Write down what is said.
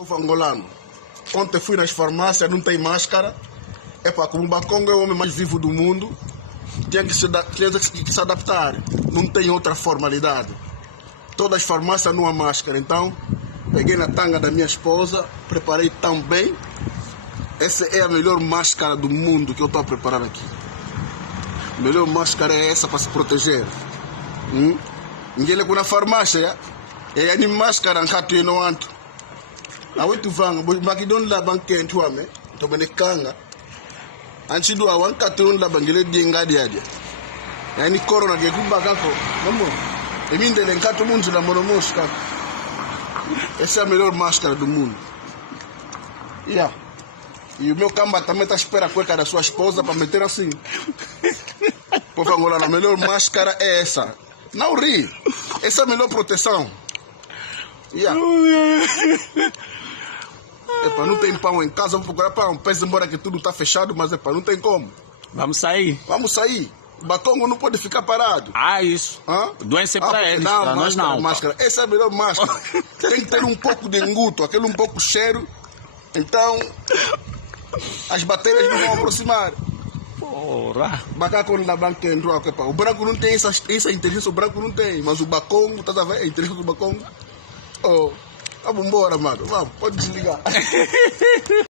Povo angolano, ontem fui nas farmácias, não tem máscara. Epá, como o Bakongo é o homem mais vivo do mundo, tinha que se adaptar. Não tem outra formalidade. Todas as farmácias não há máscara. Então, peguei na tanga da minha esposa, preparei tão bem. Essa é a melhor máscara do mundo que eu estou a preparar aqui. A melhor máscara é essa para se proteger. Ninguém lê na farmácia, é a máscara que não ando. A oito vang, mas don't la banque tu ame, to benekanga. Antes do awan katurun la bangele dinga diadia. Yani corona que kubaka ko, vamos. E mim dele encato mundo na monomosca. Essa é a melhor máscara do mundo. Yeah. E o meu camba também está à espera a cueca da sua esposa para meter assim. Por favor, a melhor máscara é essa. Não ri. Essa é a melhor proteção. Yeah. Epa, não tem pão em casa, vou procurar pão. Pensa embora que tudo está fechado, mas epa, não tem como. Vamos sair. Vamos sair. O Bakongo não pode ficar parado. Ah, isso. Hã? Doença é para eles, não, para nós não. Máscara. Essa é a melhor máscara. Tem que ter um pouco de enguto, aquele um pouco cheiro. Então, as bactérias não vão aproximar. Porra. Macaco na banca entrou. O branco não tem essa inteligência, o branco não tem. Mas o Bakongo, tá vendo? A inteligência do Bakongo. Oh, vamos embora, mano. Vamos, pode desligar.